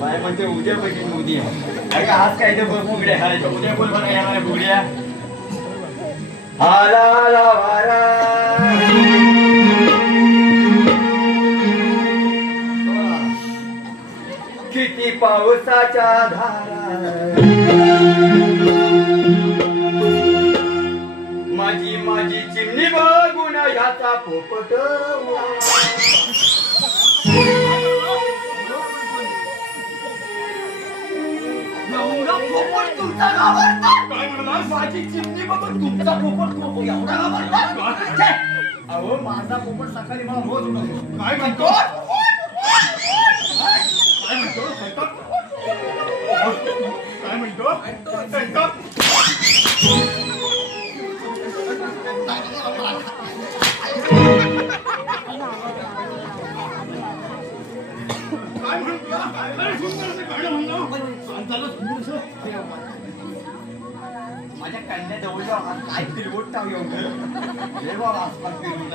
काय म्हणते उद्या पैकी उद्या अरे आज काय ते फुगड्या हाय उद्या बोल बरं येणार फुगड्या आला वारा किती पावसाच्या धारा माझी माझी चिमणी बघून याचा पोपट पोपट तुमचा घाबरता काय म्हणाला माझी चिमणी बघून तुमचा पोपट एवढा घाबरता अहो माझा पोपट सकाळी मला रोज उठवतो काय म्हणतो काय म्हणतो काय म्हणतो माझ्या कन्या जवळ काय फिरवत येऊन आसपास फिरवत